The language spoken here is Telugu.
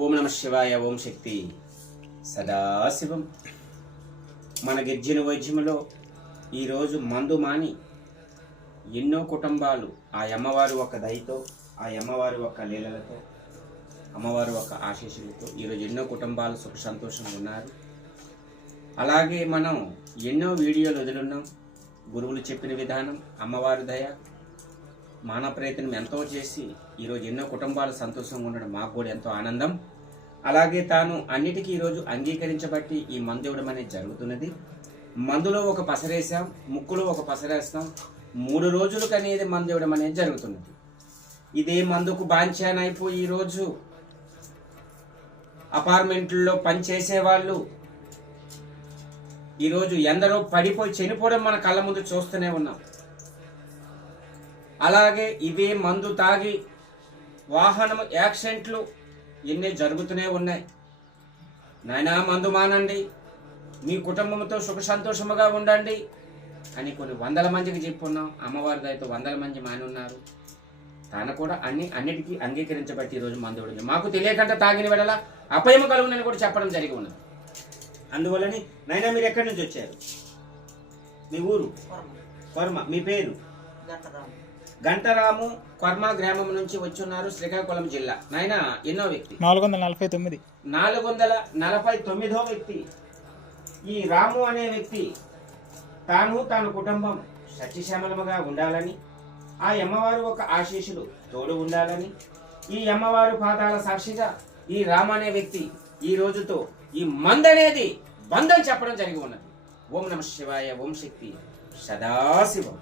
ఓం నమ శివాయ. ఓం శక్తి సదాశివం. మన గిర్జన వైద్యములో ఈరోజు మందు మాని ఎన్నో కుటుంబాలు ఆ అమ్మవారి ఒక దయతో, ఆ అమ్మవారి ఒక లీలలతో, అమ్మవారి ఒక ఆశీస్సులతో ఈరోజు ఎన్నో కుటుంబాలు సుఖ సంతోషంగా ఉన్నారు. అలాగే మనం ఎన్నో వీడియోలు వదిలిన్నాం. గురువులు చెప్పిన విధానం, అమ్మవారి దయ, మానవ ప్రయత్నం ఎంతో చేసి ఈరోజు ఎన్నో కుటుంబాలు సంతోషంగా ఉండడం మాకు కూడా ఎంతో ఆనందం. అలాగే తాను అన్నిటికీ ఈరోజు అంగీకరించబట్టి ఈ మందు ఇవ్వడం అనేది జరుగుతున్నది. మందులో ఒక పసరేసాం, ముక్కులో ఒక పసరేస్తాం, 3 రోజులకు అనేది మందు ఇవ్వడం అనేది జరుగుతున్నది. ఇదే మందుకు బాంఛానైపోయి ఈరోజు అపార్ట్మెంట్లలో పనిచేసేవాళ్ళు ఈరోజు ఎందరో పడిపోయి చనిపోవడం మన కళ్ళ ముందు చూస్తూనే ఉన్నాం. అలాగే ఇదే మందు తాగి వాహనం యాక్సిడెంట్లు ఎన్ని జరుగుతూనే ఉన్నాయి. నాయనా మందు మానండి, మీ కుటుంబంతో సుఖ సంతోషముగా ఉండండి అని కొన్ని 100 మందికి చెప్పున్నాం. అమ్మవారి దయతో 100 మంది మాని ఉన్నారు. తాను కూడా అన్నిటికీ అంగీకరించబట్టి ఈరోజు మందు ఉంది. మాకు తెలియకుండా తాగిన వెడల అపయము కలుగునని కూడా చెప్పడం జరిగి ఉన్నది. అందువలని నాయనా మీరు ఎక్కడి నుంచి వచ్చారు? మీ ఊరు? కొర్మ. మీ పేరు? గంటరాము. కొర్మ గ్రామం నుంచి వచ్చి ఉన్నారు, శ్రీకాకుళం జిల్లా. నాయన ఎన్నో వ్యక్తి? 449. 449వ వ్యక్తి. ఈ రాము అనే వ్యక్తి తాను కుటుంబం సత్యశ్యామలముగా ఉండాలని, ఆ అమ్మవారు ఒక ఆశీస్సులు తోడు ఉండాలని, ఈ అమ్మవారు పాదాల సాక్షిగా ఈ రాము అనే వ్యక్తి ఈ రోజుతో ఈ మందు అనేది బంధం చెప్పడం జరిగి ఉన్నది. ఓం నమ శివాయ. ఓం శక్తి సదాశివం.